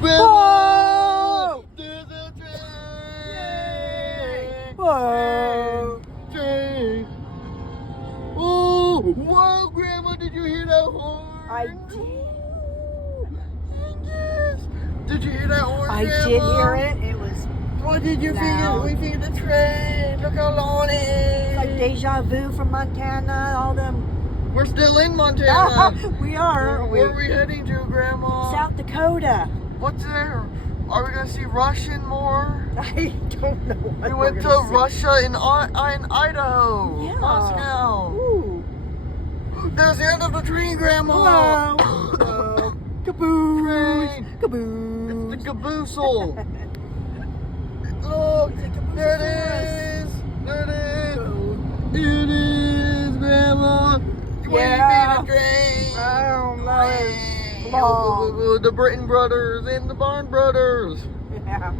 Grandma! Whoa! There's a train! Whoa! Train! Oh! Whoa, Grandma, did you hear that horn? I did. Yes. Did you hear that horn, I Grandma? did hear it. It was What did you loud. feel? We feel the train. Look how long it is. like deja vu from Montana. All them. We're still in Montana. We are. aren't Where are we heading to, Grandma? South Dakota. What's there? Are we gonna see Russian more? I don't know what We we're went to gonna see. Russia in Idaho, Yeah. Moscow. Ooh. There's the end of the train, Grandma. Whoa. Whoa. Caboose. Train. Caboose. It's the caboosel. Look, there it is. There it is. Here it is, Grandma. Where Yeah. you the train? I don't know. Train. The Britton brothers and the Barn brothers. Yeah.